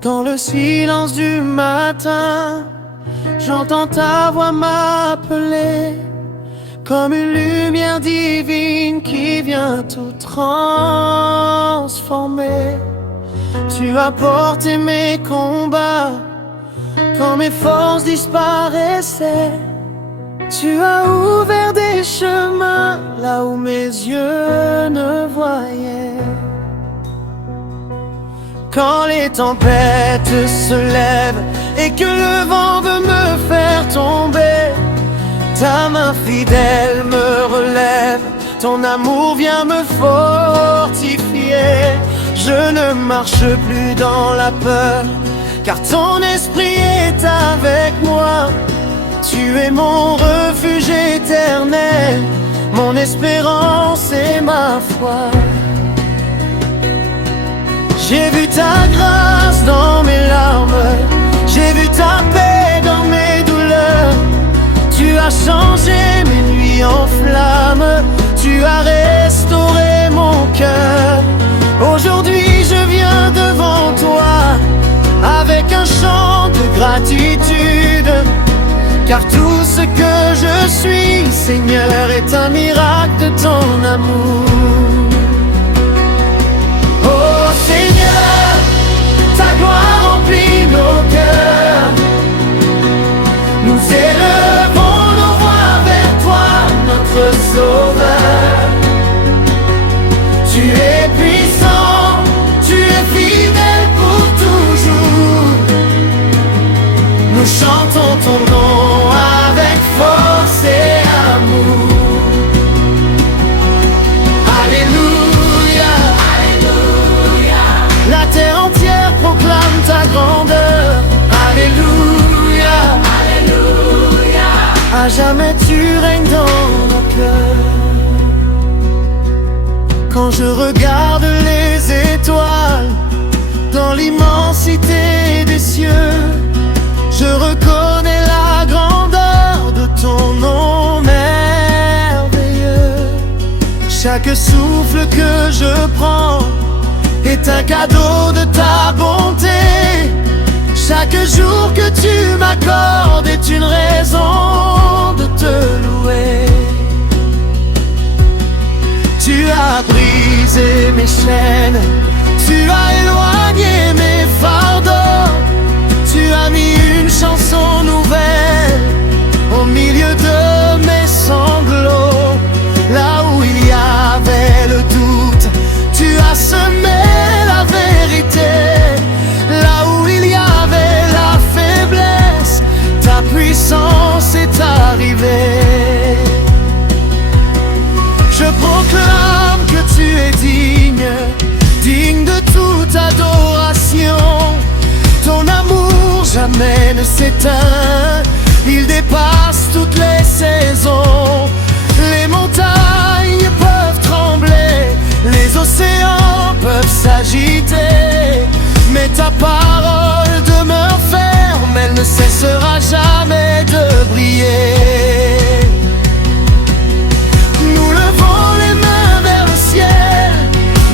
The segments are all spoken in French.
Dans le silence du matin, j'entends ta voix m'appeler, comme une lumière divine qui vient tout transformer. Tu as porté mes combats quand mes forces disparaissaient. Tu as ouvert des chemins là où mes yeux ne voyaient. Quand les tempêtes se lèvent et que le vent veut me faire tomber, ta main fidèle me relève, ton amour vient me fortifier. Je ne marche plus dans la peur, car ton esprit est avec moi. Tu es mon refuge éternel, mon espérance et ma foi. J'ai vu ta grâce dans mes larmes, j'ai vu ta paix dans mes douleurs. Tu as changé mes nuits en flammes, tu as restauré mon cœur. Aujourd'hui je viens devant toi avec un chant de gratitude, car tout ce que je suis, Seigneur, est un miracle de ton amour. Oh Seigneur, ta gloire remplit nos cœurs. Nous élevons nos voix vers toi, notre Sauveur. Tu es puissant, tu es fidèle pour toujours. Nous chantons ton nom avec force et amour. Alléluia, Alléluia. La terre entière proclame ta grandeur. Alléluia, Alléluia. À jamais tu règnes dans nos cœurs. Quand je regarde les étoiles dans l'immensité des cieux, je reconnais la grandeur de ton nom merveilleux. Chaque souffle que je prends est un cadeau de ta bonté. Chaque jour que tu m'accordes est une raison de te louer. Tu as brisé mes chaînes, tu as éloigné mes fardeaux. Tu as mis une chanson nouvelle au milieu de mes sanglots. Là où il y avait le doute, tu as semé la vérité. Là où il y avait la faiblesse, ta puissance est arrivée. Je proclame que tu es digne, digne de toute adoration. Ton amour jamais ne s'éteint, il dépasse toutes les saisons. Les montagnes peuvent trembler, les océans peuvent s'agiter, mais ta parole demeure ferme, elle ne cessera jamais de briller. Nous levons les mains vers le ciel,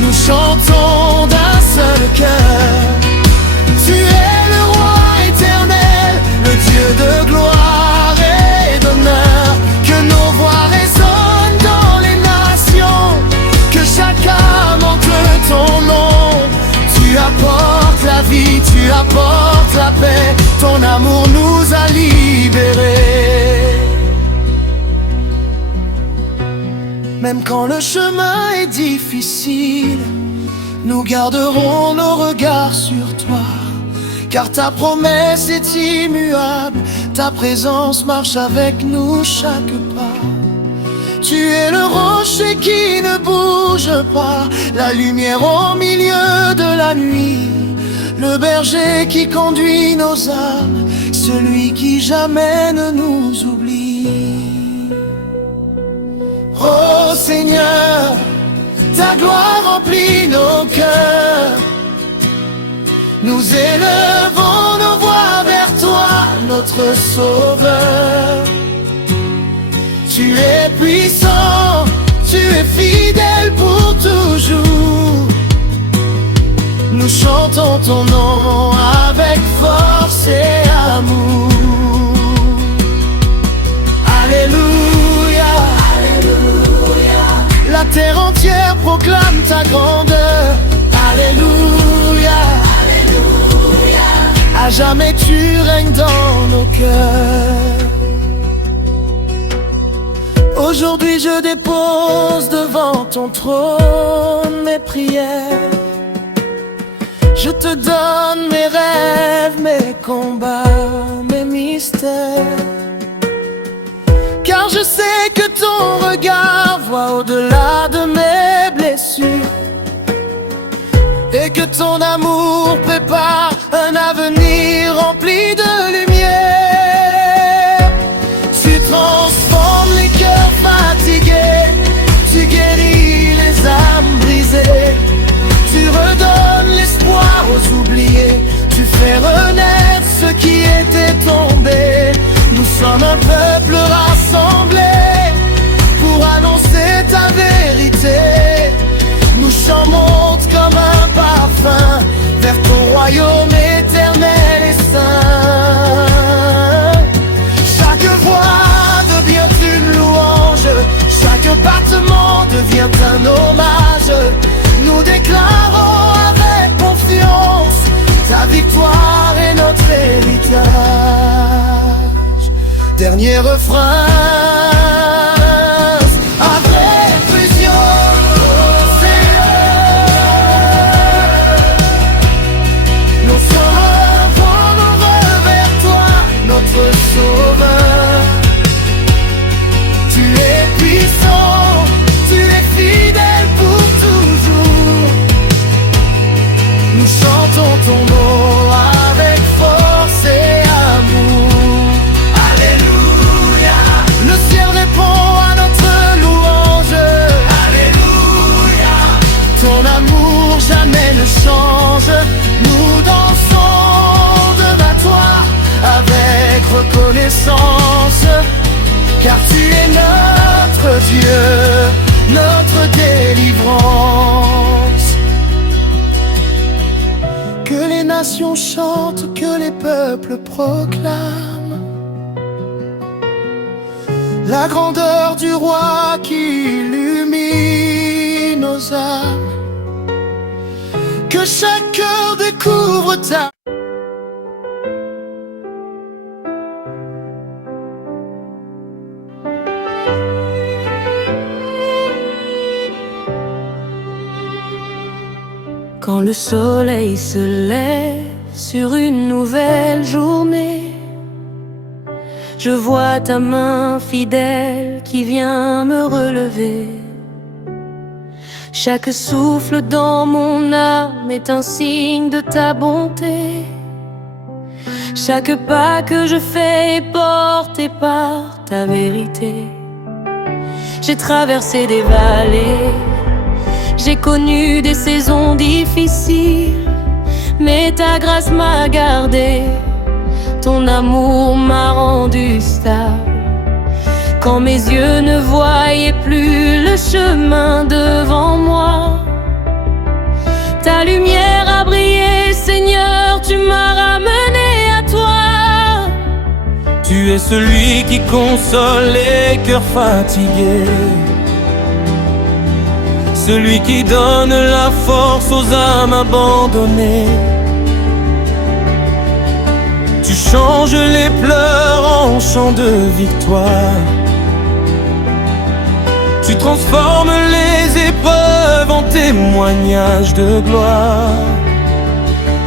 nous chantons d'un seul cœur. Tu es le roi éternel, le Dieu de gloire et d'honneur. Que nos voix résonnent dans les nations, que chaque âme entre ton nom. Tu apportes la vie, tu apportes la paix, ton amour nous a libérés. Même quand le chemin est difficile, nous garderons nos regards sur toi, car ta promesse est immuable, ta présence marche avec nous chaque pas. Tu es le rocher qui ne bouge pas, la lumière au milieu de la nuit, le berger qui conduit nos âmes, celui qui jamais ne nous oublie. Oh Seigneur, ta gloire remplit nos cœurs. Nous élevons nos voix vers toi, notre Sauveur. Tu es puissant, tu es fidèle pour toujours. Nous chantons ton nom avec force et amour. Alléluia, Alléluia. La terre entière proclame ta grandeur. Alléluia, Alléluia. À jamais tu règnes dans nos cœurs. Aujourd'hui je dépose devant ton trône mes prières. Je te donne mes rêves, mes combats, mes mystères. Car je sais que ton regard voit au-delà de mes blessures, et que ton amour prépare un avenir rempli de lumière. Tu transformes les cœurs fatigués, tu guéris les âmes brisées, tu redonnes l'espoir aux oubliés, tu fais renaître ce qui était tombé. Nous sommes un peuple rassemblé pour annoncer ta vérité. Nos chants montent comme un parfum vers ton royaume éternel et saint. Chaque voix devient une louange, chaque battement devient un hommage. Nous déclarons avec confiance ta victoire est notre héritage. Dernier refrain avec fusion, oh Seigneur. Nos sauveurs vont vers toi, notre sauveur. Tu es puissant, tu es fidèle pour toujours. Nous chantons ton nom avec force et amour. Alléluia. Le ciel répond à notre louange. Alléluia. Ton amour jamais ne change. Nous dansons devant toi avec reconnaissance, car tu es notre Dieu, notre délivrance. Que les nations chantent, que les peuples proclament la grandeur du roi qui illumine nos âmes. Que chaque cœur découvre ta Quand le soleil se lève sur une nouvelle journée, je vois ta main fidèle qui vient me relever. Chaque souffle dans mon âme est un signe de ta bonté. Chaque pas que je fais est porté par ta vérité. J'ai traversé des vallées, j'ai connu des saisons difficiles, mais ta grâce m'a gardé, ton amour m'a rendu stable. Quand mes yeux ne voyaient plus le chemin devant moi, ta lumière a brillé, Seigneur, tu m'as ramené à toi. Tu es celui qui console les cœurs fatigués, celui qui donne la force aux âmes abandonnées. Tu changes les pleurs en chants de victoire, tu transformes les épreuves en témoignages de gloire.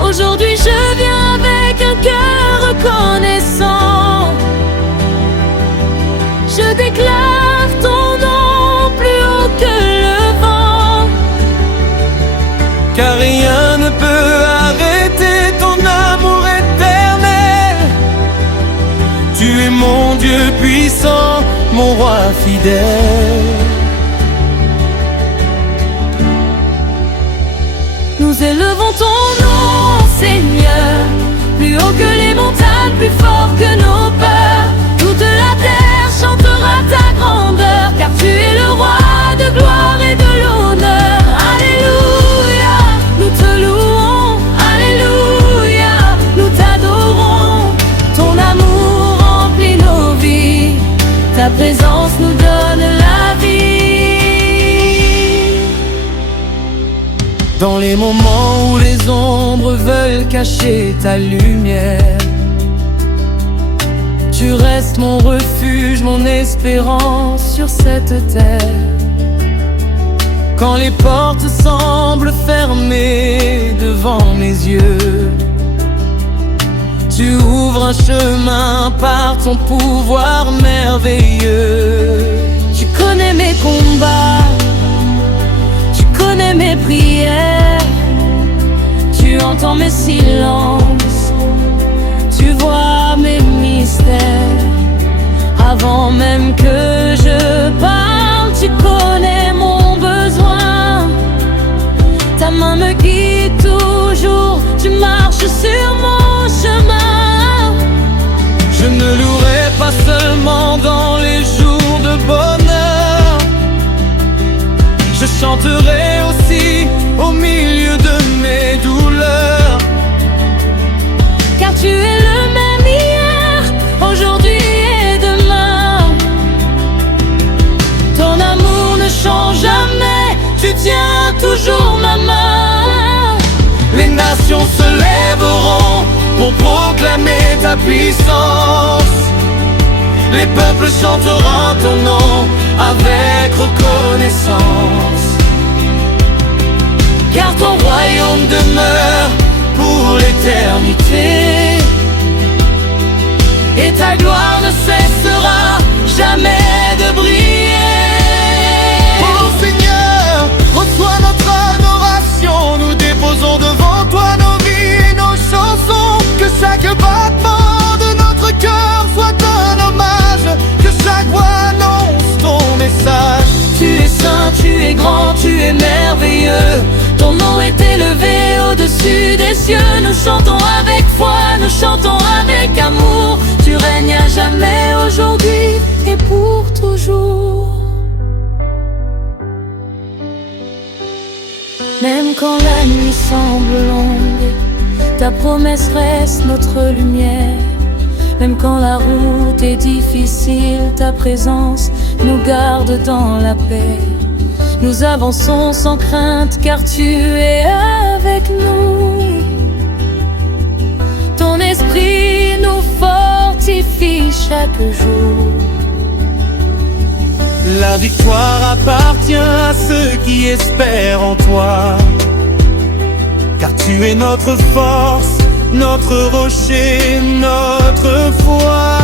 Aujourd'hui je viens avec un cœur reconnaissant, je déclare ton nom plus haut que le vent. Car rien ne peut arrêter ton amour éternel. Tu es mon Dieu puissant, mon roi fidèle. Nous élevons ton nom, Seigneur, plus haut que les montagnes, plus fort que nos peurs. Toute la terre chantera ta grandeur, car tu es le roi de gloire et de l'honneur. Alléluia, nous te louons. les moments où les ombres veulent cacher ta lumière, tu restes mon refuge, mon espérance sur cette terre. Quand les portes semblent fermées devant mes yeux, tu ouvres un chemin par ton pouvoir merveilleux. Tu connais mes combats, tu connais mes prières, tu entends mes silences, tu vois mes mystères. Avant même que je parle, tu connais mon besoin. Ta main me guide toujours, tu marches sur mon chemin. Je ne louerai pas seulement dans les jours de bonheur, je chanterai aussi au milieu de mes douleurs. Car tu es le même hier, aujourd'hui et demain. Ton amour ne change jamais, tu tiens toujours ma main. Les nations se lèveront pour proclamer ta puissance. Les peuples chanteront ton nom avec reconnaissance. Car ton royaume demeure pour l'éternité, et ta gloire ne cessera jamais de briller. Oh Seigneur, reçois notre adoration. Nous déposons devant toi nos vies et nos chansons. Que chaque battement de notre cœur soit un hommage, que chaque voix annonce ton message. Tu es saint, tu es grand, tu es merveilleux. Ton nom est élevé au-dessus des cieux. Nous chantons avec foi, nous chantons avec amour. Tu règnes à jamais, aujourd'hui et pour toujours. Même quand la nuit semble longue, ta promesse reste notre lumière. Même quand la route est difficile, ta présence nous garde dans la paix. Nous avançons sans crainte car tu es avec nous. Ton esprit nous fortifie chaque jour. La victoire appartient à ceux qui espèrent en toi, car tu es notre force, notre rocher, notre foi.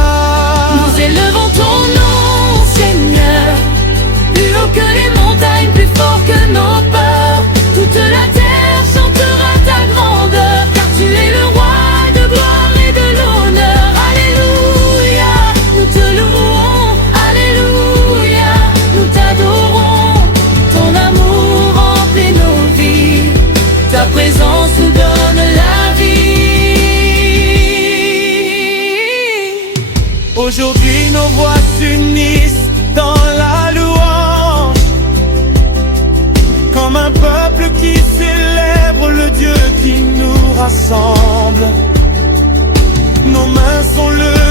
Nous élevons ton nom, Seigneur, plus haut que les montagnes, plus fort que nos peurs. Toute la terre chantera ta grandeur, car tu es le roi de gloire et de l'honneur. Alléluia, nous te louons, alléluia, nous t'adorons. Ton amour remplit nos vies, ta présence nous donne la vie. Aujourd'hui nos voix s'unissent dans la louange, comme un peuple qui célèbre le Dieu qui nous rassemble. Nos mains sont levées